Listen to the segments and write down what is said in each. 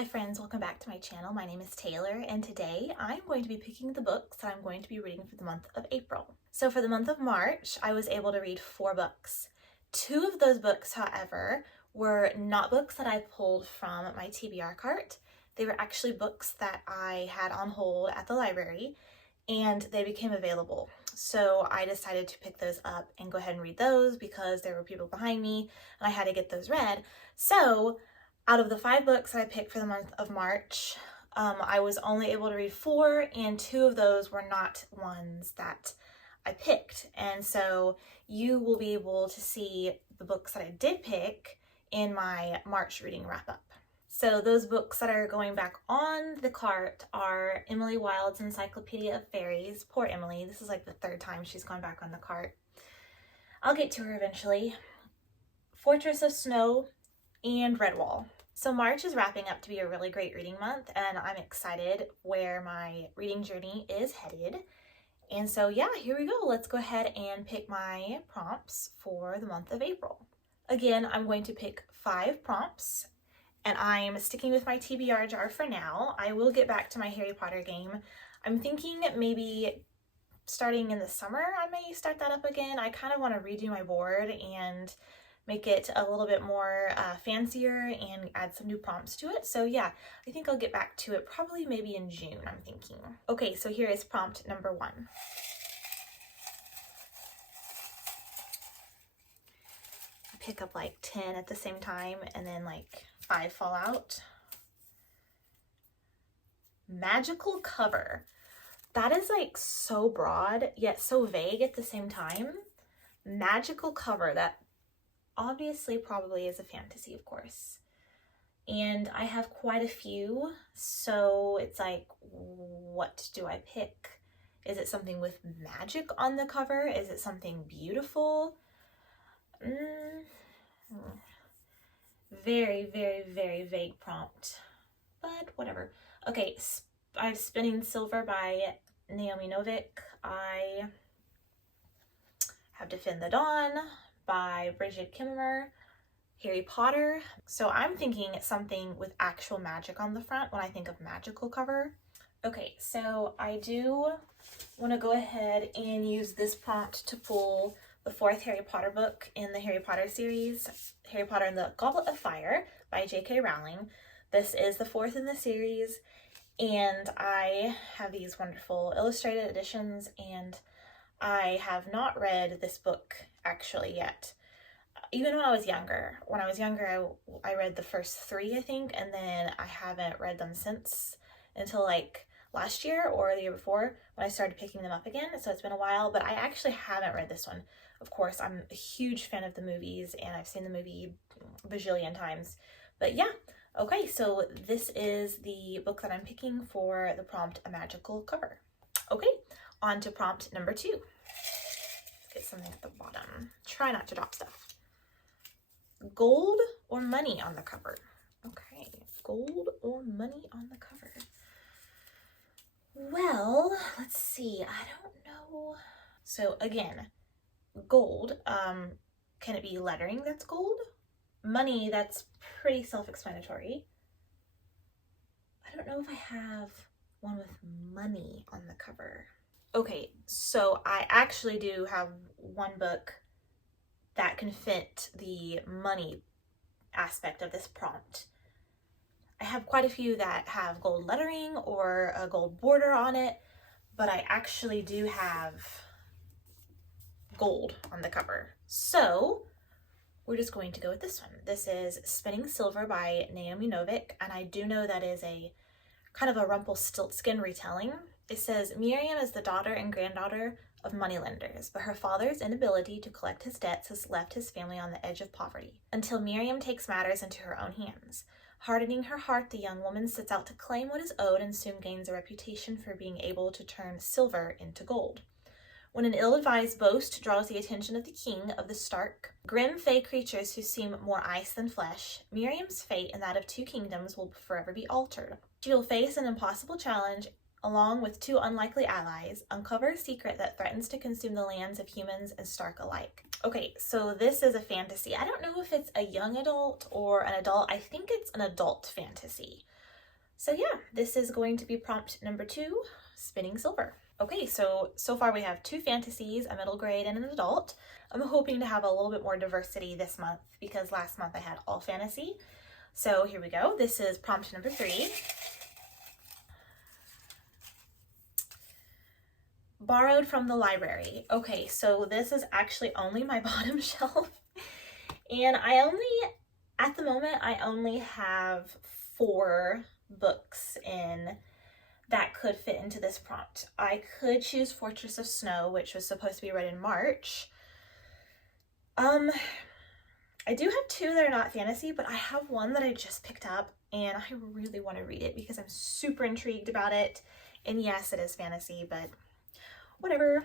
Hi friends, welcome back to my channel. My name is Taylor and today I'm going to be picking the books that I'm going to be reading for the month of April. So for the month of March, I was able to read 4 books. 2 of those books, however, were not books that I pulled from my TBR cart. They were actually books that I had on hold at the library and they became available. So I decided to pick those up and go ahead and read those because there were people behind me and I had to get those read. So out of the 5 books I picked for the month of March, I was only able to read 4, and 2 of those were not ones that I picked. And so you will be able to see the books that I did pick in my March reading wrap-up. So those books that are going back on the cart are Emily Wilde's Encyclopedia of Fairies. Poor Emily, this is like the 3rd time she's gone back on the cart. I'll get to her eventually. Fortress of Snow and Redwall. So March is wrapping up to be a really great reading month and I'm excited where my reading journey is headed. And so yeah, here we go. Let's go ahead and pick my prompts for the month of April. Again, I'm going to pick 5 prompts and I'm sticking with my TBR jar for now. I will get back to my Harry Potter game. I'm thinking maybe starting in the summer I may start that up again. I kind of want to redo my board and make it a little bit more fancier and add some new prompts to it. So yeah, I think I'll get back to it probably maybe in June, I'm thinking. Okay, so here is prompt number 1. I pick up like 10 at the same time and then like 5 fall out. Magical cover. That is like so broad yet so vague at the same time. Magical cover, that obviously probably is a fantasy, of course. And I have quite a few, so it's like, what do I pick? Is it something with magic on the cover? Is it something beautiful? Very, very, very vague prompt, but whatever. Okay, I have Spinning Silver by Naomi Novik. I have Defend the Dawn by Bridget Kimmerer, Harry Potter. So I'm thinking something with actual magic on the front when I think of magical cover. Okay, so I do want to go ahead and use this prompt to pull the 4th Harry Potter book in the Harry Potter series, Harry Potter and the Goblet of Fire by J.K. Rowling. This is the 4th in the series, and I have these wonderful illustrated editions, and I have not read this book actually yet. Even when I was younger. When I was younger, I read the first 3, I think, and then I haven't read them since until like last year or the year before when I started picking them up again. So it's been a while, but I actually haven't read this one. Of course, I'm a huge fan of the movies and I've seen the movie a bajillion times. But yeah, okay, so this is the book that I'm picking for the prompt, A Magical Cover. Okay, on to prompt number 2. Get something at the bottom. Try not to drop stuff. Gold or money on the cover? Okay, gold or money on the cover? Well, let's see. I don't know. So again, gold. Can it be lettering that's gold? Money, that's pretty self-explanatory. I don't know if I have one with money on the cover. Okay, so I actually do have one book that can fit the money aspect of this prompt. I have quite a few that have gold lettering or a gold border on it, but I actually do have gold on the cover. So we're just going to go with this one. This is Spinning Silver by Naomi Novik, and I do know that is a kind of a Rumpelstiltskin retelling. It says, Miriam is the daughter and granddaughter of moneylenders, but her father's inability to collect his debts has left his family on the edge of poverty, until Miriam takes matters into her own hands. Hardening her heart, the young woman sets out to claim what is owed and soon gains a reputation for being able to turn silver into gold. When an ill-advised boast draws the attention of the king of the stark, grim fey creatures who seem more ice than flesh, Miriam's fate and that of 2 kingdoms will forever be altered. She will face an impossible challenge along with 2 unlikely allies, uncover a secret that threatens to consume the lands of humans and Stark alike. Okay, so this is a fantasy. I don't know if it's a young adult or an adult. I think it's an adult fantasy. So yeah, this is going to be prompt number 2, spinning silver. Okay, so far we have 2 fantasies, a middle grade and an adult. I'm hoping to have a little bit more diversity this month because last month I had all fantasy. So here we go. This is prompt number 3. Borrowed from the library. Okay, so this is actually only my bottom shelf. And at the moment, I only have 4 books in that could fit into this prompt. I could choose Fortress of Snow, which was supposed to be read in March. I do have 2 that are not fantasy, but I have one that I just picked up and I really want to read it because I'm super intrigued about it. And yes, it is fantasy, but whatever.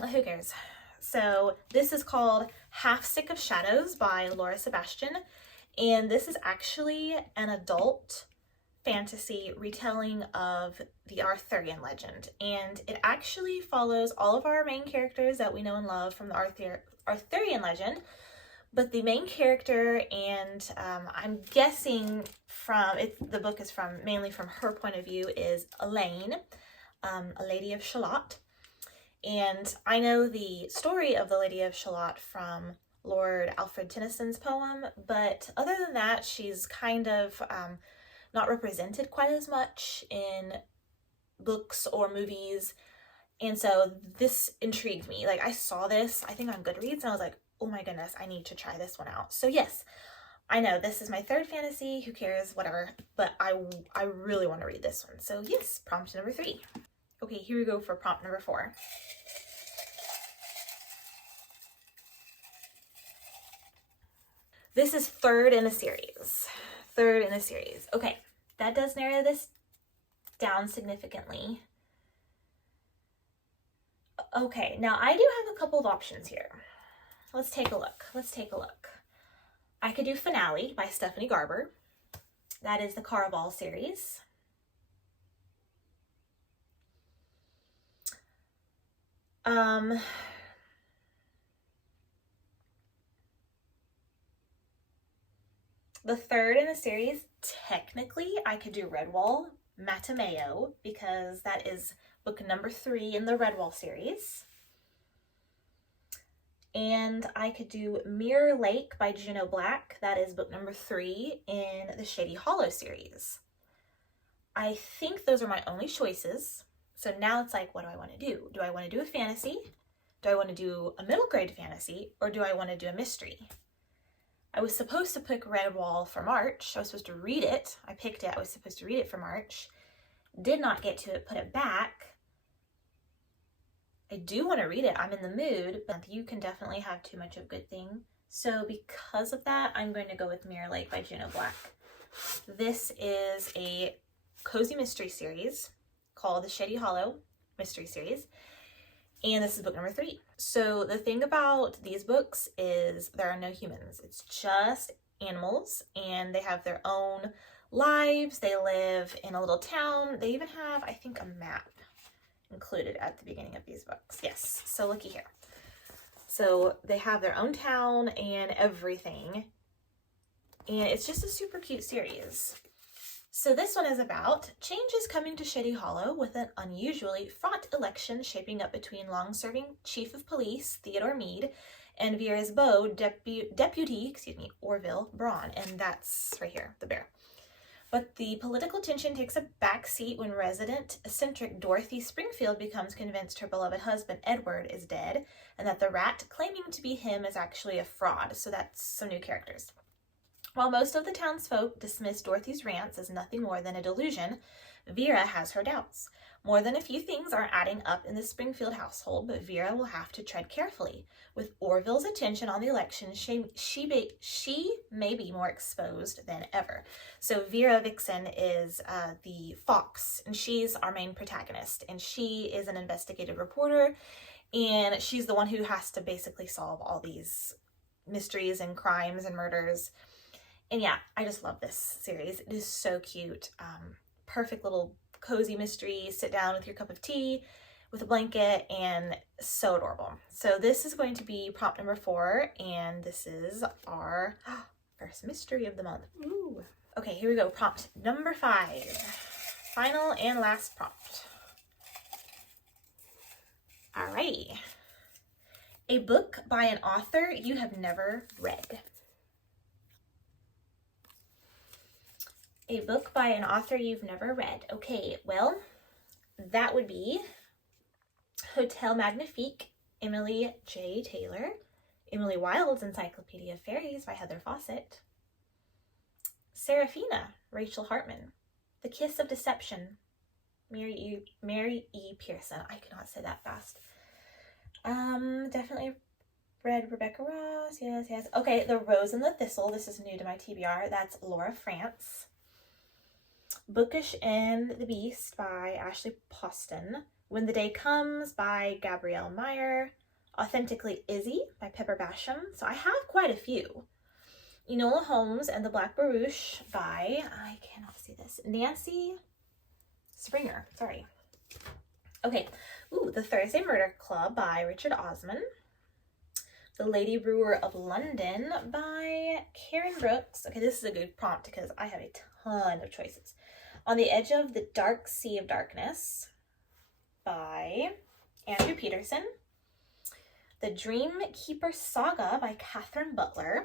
Who cares? So this is called Half Sick of Shadows by Laura Sebastian. And this is actually an adult fantasy retelling of the Arthurian legend, and it actually follows all of our main characters that we know and love from the Arthurian legend, but the main character, and I'm guessing the book is mainly from her point of view, is Elaine, a Lady of Shalott. And I know the story of the Lady of Shalott from Lord Alfred Tennyson's poem, but other than that, she's kind of not represented quite as much in books or movies. And so this intrigued me. Like, I saw this, I think on Goodreads, and I was like, oh my goodness, I need to try this one out. So yes, I know this is my 3rd fantasy, who cares, whatever, but I really want to read this one. So yes, prompt number 3. Okay, here we go for prompt number 4. This is 3rd in a series. 3rd in a series. Okay, that does narrow this down significantly. Okay, now I do have a couple of options here. Let's take a look. I could do Finale by Stephanie Garber. That is the Caraval series. The 3rd in the series, technically, I could do Redwall Matameo because that is book number 3 in the Redwall series. And I could do Mirror Lake by Juno Black. That is book number 3 in the Shady Hollow series. I think those are my only choices. So now it's like, what do I want to do? Do I want to do a fantasy? Do I want to do a middle grade fantasy? Or do I want to do a mystery? I was supposed to pick Redwall for March. I was supposed to read it. I picked it. I was supposed to read it for March. Did not get to it, put it back. I do want to read it. I'm in the mood, but you can definitely have too much of a good thing. So because of that, I'm going to go with Mirror Lake by Juno Black. This is a cozy mystery series called the Shady Hollow Mystery Series. And this is book number 3. So the thing about these books is there are no humans. It's just animals, and they have their own lives. They live in a little town. They even have, I think, a map included at the beginning of these books. Yes, so looky here. So they have their own town and everything. And it's just a super cute series. So this one is about changes coming to Shady Hollow with an unusually fraught election shaping up between long-serving Chief of Police Theodore Meade and Vera's beau, Deputy Orville Braun, and that's right here, the bear. But the political tension takes a backseat when resident eccentric Dorothy Springfield becomes convinced her beloved husband Edward is dead, and that the rat claiming to be him is actually a fraud. So that's some new characters. While most of the townsfolk dismiss Dorothy's rants as nothing more than a delusion, Vera has her doubts. More than a few things are adding up in the Springfield household, but Vera will have to tread carefully. With Orville's attention on the election, she may be more exposed than ever. So Vera Vixen is the fox, and she's our main protagonist, and she is an investigative reporter, and she's the one who has to basically solve all these mysteries and crimes and murders. And yeah, I just love this series. It is so cute. Perfect little cozy mystery. Sit down with your cup of tea with a blanket, and so adorable. So this is going to be prompt number 4, and this is our first mystery of the month. Ooh. Okay, here we go. Prompt number 5. Final and last prompt. Alrighty. A book by an author you have never read. A book by an author you've never read. Okay, well, that would be Hotel Magnifique, Emily J. Taylor, Emily Wilde's Encyclopedia of Fairies by Heather Fawcett, Seraphina, Rachel Hartman, The Kiss of Deception, Mary E. Pearson. I cannot say that fast. Definitely read Rebecca Ross. Yes. Okay, The Rose and the Thistle. This is new to my TBR. That's Laura France. Bookish and the Beast by Ashley Poston. When the Day Comes by Gabrielle Meyer. Authentically Izzy by Pepper Basham. So I have quite a few. Enola Holmes and the Black Barouche by, I cannot see this, Nancy Springer. Sorry. Okay. Ooh, The Thursday Murder Club by Richard Osman. The Lady Brewer of London by Karen Brooks. Okay, this is a good prompt because I have a ton of choices. On the Edge of the Dark Sea of Darkness by Andrew Peterson. The Dream Keeper Saga by Catherine Butler.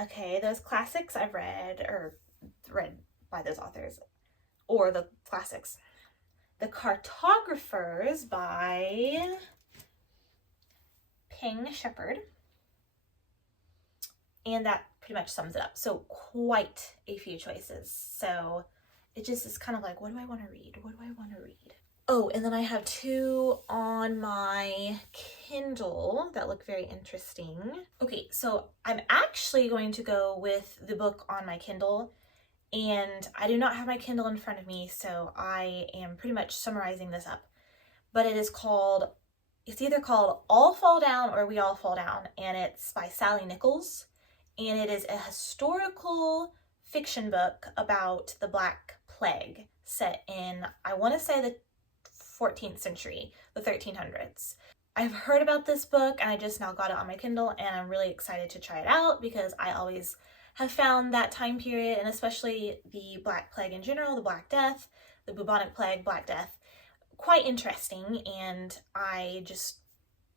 Okay, those classics I've read by those authors, or the classics. The Cartographers by Ping Shepherd. And that pretty much sums it up. So quite a few choices. So it just is kind of like, what do I want to read? What do I want to read? Oh, and then I have 2 on my Kindle that look very interesting. Okay, so I'm actually going to go with the book on my Kindle, and I do not have my Kindle in front of me, so I am pretty much summarizing this up. But it's either called All Fall Down or We All Fall Down, and it's by Sally Nichols, and it is a historical fiction book about the Black Plague set in, I want to say, the 14th century, the 1300s. I've heard about this book and I just now got it on my Kindle, and I'm really excited to try it out because I always have found that time period, and especially the Black Plague in general, the Black Death, the bubonic plague, Black Death, quite interesting, and I just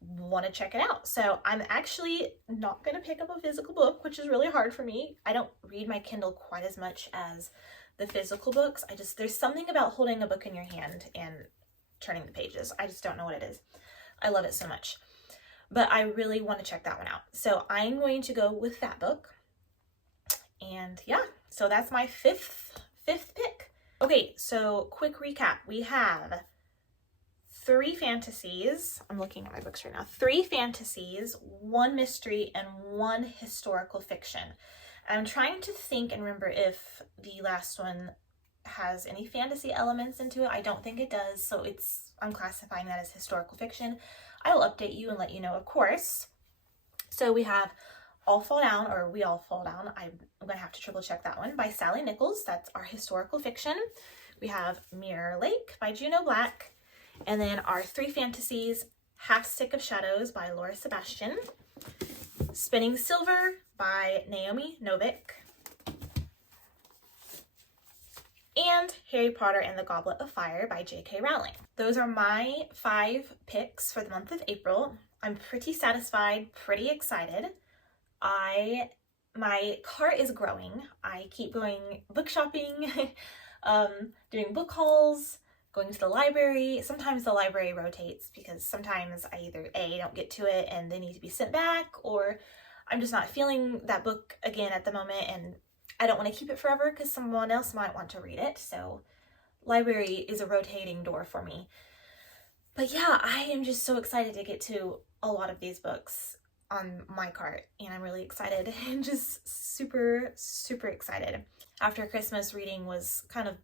want to check it out. So I'm actually not going to pick up a physical book, which is really hard for me. I don't read my Kindle quite as much as the physical books. There's something about holding a book in your hand and turning the pages. I just don't know what it is. I love it so much. But I really want to check that one out. So I'm going to go with that book. And yeah, so that's my fifth pick. Okay, so quick recap. We have 3 fantasies. I'm looking at my books right now. 3 fantasies, 1 mystery, and 1 historical fiction. I'm trying to think and remember if the last one has any fantasy elements into it. I don't think it does, so I'm classifying that as historical fiction. I will update you and let you know, of course. So we have All Fall Down, or We All Fall Down. I'm going to have to triple check that one, by Sally Nichols. That's our historical fiction. We have Mirror Lake by Juno Black. And then our 3 fantasies, Half Stick of Shadows by Laura Sebastian. Spinning Silver by Naomi Novik. And Harry Potter and the Goblet of Fire by J.K. Rowling. Those are my 5 picks for the month of April. I'm pretty satisfied, pretty excited. My cart is growing. I keep going book shopping, doing book hauls, going to the library. Sometimes the library rotates because sometimes I either A, don't get to it and they need to be sent back, or I'm just not feeling that book again at the moment and I don't want to keep it forever because someone else might want to read it. So library is a rotating door for me. But yeah, I am just so excited to get to a lot of these books on my cart, and I'm really excited and just super, super excited. After Christmas, reading was kind of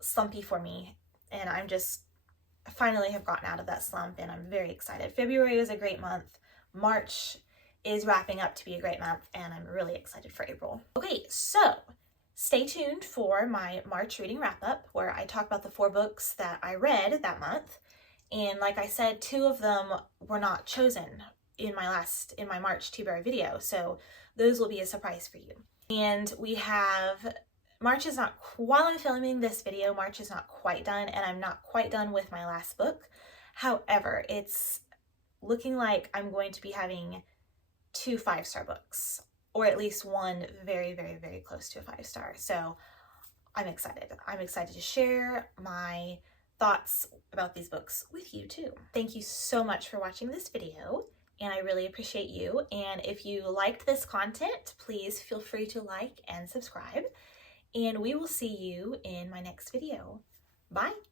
slumpy for me, and I finally have gotten out of that slump, and I'm very excited. February was a great month. March is wrapping up to be a great month, and I'm really excited for April. Okay, so stay tuned for my March reading wrap up, where I talk about the 4 books that I read that month. And like I said, 2 of them were not chosen in my March TBR video. So those will be a surprise for you. And we have, March is not, while I'm filming this video, March is not quite done, and I'm not quite done with my last book. However, it's looking like I'm going to be having 2 5-star books, or at least one very, very, very close to a 5-star. So I'm excited. I'm excited to share my thoughts about these books with you too. Thank you so much for watching this video, and I really appreciate you. And if you liked this content, please feel free to like and subscribe, and we will see you in my next video. Bye.